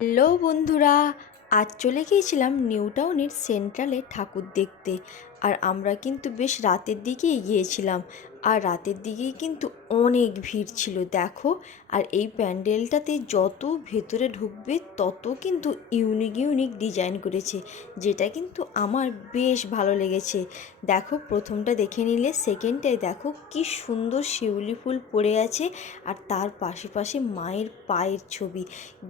Hello বন্ধুরা, আজ চলে গিয়েছিলাম নিউ টাউনের সেন্ট্রালে ঠাকুর দেখতে। আর আমরা কিন্তু বেশ রাতের দিকেই গিয়েছিলাম। আর রাতের দিকেই কিন্তু অনেক ভিড় ছিল দেখো। আর এই প্যান্ডেলটাতে যত ভেতরে ঢুকবে তত কিন্তু ইউনিক ইউনিক ডিজাইন করেছে, যেটা কিন্তু আমার বেশ ভালো লেগেছে। দেখো, প্রথমটা দেখে নিলে সেকেন্ডটায় দেখো কি সুন্দর শিউলি ফুল পড়ে আছে। আর তার পাশে পাশে মায়ের পায়ের ছবি,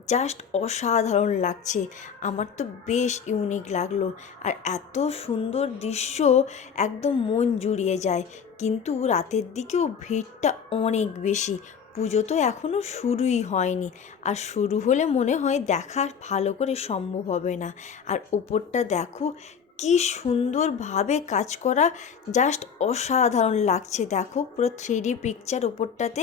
জাস্ট অসাধারণ লাগছে। আমার তো বেশ ইউনিক লাগলো। আর এত সুন্দর দৃশ্য, একদম মন জুড়িয়ে যায়। কিন্তু রাতের দিকেও ভিড়টা অনেক বেশি। পুজো তো এখনও শুরুই হয়নি, আর শুরু হলে মনে হয় দেখা ভালো করে সম্ভব হবে না। আর ওপরটা দেখো কি সুন্দরভাবে কাজ করা, জাস্ট অসাধারণ লাগছে। দেখো পুরো 3D পিকচার ওপরটাতে,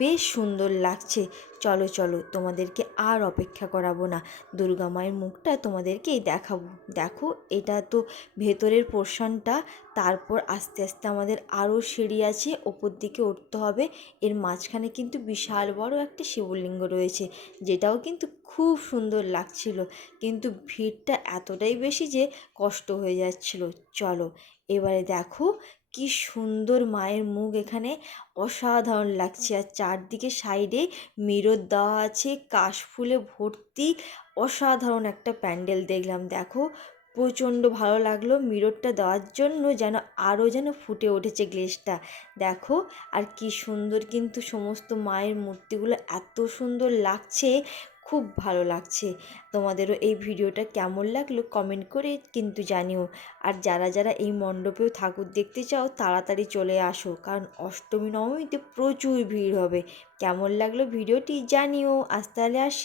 বেশ সুন্দর লাগছে। চলো চলো, তোমাদেরকে আর অপেক্ষা করাবো না, দুর্গা মায়ের মুখটা তোমাদেরকেই দেখাবো। দেখো, এটা তো ভেতরের পোর্শনটা। তারপর আস্তে আস্তে আমাদের আরও সিঁড়ি আছে, ওপর দিকে উঠতে হবে। এর মাঝখানে কিন্তু বিশাল বড় একটা শিবলিঙ্গ রয়েছে, যেটাও কিন্তু খুব সুন্দর লাগছিল। কিন্তু ভিড়টা এতটাই বেশি যে কষ্ট হয়ে যাচ্ছিল। চলো, এবারে দেখো কি সুন্দর মায়ের মুখ এখানে, অসাধারণ লাগছে। আর চারদিকে সাইডে মিরর দেওয়া আছে, কাশফুলে ভর্তি। অসাধারণ একটা প্যান্ডেল দেখলাম। দেখো, প্রচণ্ড ভালো লাগলো মিররটা দেওয়ার জন্য, যেন আরও যেন ফুটে উঠেছে গ্লেজটা। দেখো, আর কি সুন্দর কিন্তু সমস্ত মায়ের মূর্তিগুলো এত সুন্দর লাগছে, খুব ভালো লাগছে। তোমাদেরও এই ভিডিওটা কেমন লাগলো কমেন্ট করে কিন্তু জানিও। আর যারা যারা এই মণ্ডপেও ঠাকুর দেখতে চাও তাড়াতাড়ি চলে আসো, কারণ অষ্টমী নবমীতে প্রচুর ভিড় হবে। কেমন লাগলো ভিডিওটি জানিও। আজ তাহলে আসি।